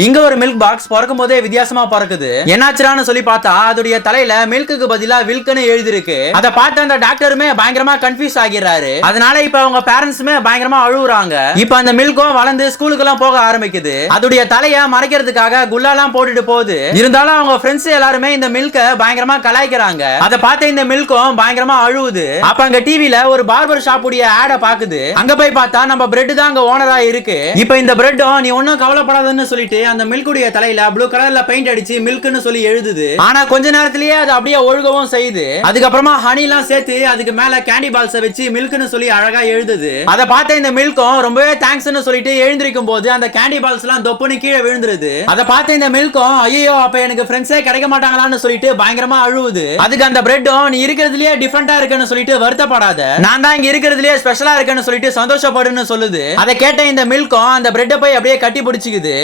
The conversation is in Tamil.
இங்க ஒரு மில்க் பாக்ஸ் பிறக்கும் போதே வித்தியாசமா பிறக்குது. என்னாச்சுன்னு சொல்லி பார்த்தா அதோடைய தலையில மில்க்குக்கு பதிலா வில்க்னு எழுதிருக்கு. அதை பார்த்து அந்த டாக்டருமே பயங்கரமா கன்ஃபியூஸ் ஆகிறாரு. அதனால இப்ப அவங்க பேரண்ட்ஸுமே பயங்கரமா அழுகுறாங்க. இப்ப அந்த மில்க்கும் வளர்ந்து ஸ்கூலுக்கு எல்லாம் போக ஆரம்பிக்குது. அதோடைய தலைய மறைக்கிறதுக்காக குல்லாலாம் போட்டுட்டு போகுது. இருந்தாலும் அவங்க ஃப்ரெண்ட்ஸ் எல்லாருமே இந்த மில்க பயங்கரமா கலாய்க்கிறாங்க. அதை பார்த்து இந்த மில்க்கும் பயங்கரமா அழுவுது. அப்ப அங்க டிவில ஒரு பார்பர் ஷாப் உடைய ஆட பாக்குது. அங்க போய் பார்த்தா நம்ம பிரெட் தான் அங்க ஓனரா இருக்கு. இப்ப இந்த பிரெட்டும் நீ ஒன்னும் கவலைப்படாதுன்னு சொல்லிட்டு அந்த மில்குடைய தலையில ப்ளூ கலர்ல பெயிண்ட் அடிச்சு மில்க்னு சொல்லி எழுதுது. ஆனா கொஞ்ச நேரத்திலேயே அது அப்படியே ஒழுகவும் செய்யுது. அதுக்கப்புறமா ஹனி எல்லாம் சேர்த்து அதுக்கு மேல கேண்டி பால்ஸ் வச்சு மில்க்னு சொல்லி அழகா எழுதுது. அதை பார்த்த இந்த மில்க்கும் ரொம்பவே தேங்க்ஸ்னு சொல்லிட்டு எழுந்திருக்கும் போது அந்த கேண்டி பால்ஸ் எல்லாம் தொப்புன்னு கீழே விழுந்துருது. அதை பார்த்த இந்த மில்க்கும் ஐயோ அப்ப எனக்கு ஃப்ரெண்ட்ஸே கிடைக்க மாட்டாங்களான்னு சொல்லிட்டு பயங்கரமா அழுவுது. அதுக்கு அந்த பிரெட்டும் நீ இருக்கிறதுலயே டிஃபரெண்டா இருக்குன்னு சொல்லிட்டு வருத்தப்படாத, நான் தான் இங்க இருக்கிறதுலயே ஸ்பெஷலா இருக்குன்னு சொல்லிட்டு சந்தோஷப்படுன்னு சொல்லுது. அதை கேட்ட இந்த மில்க்கும் அந்த பிரெட்டை போய் அப்படியே கட்டி பிடிச்சிக்குது.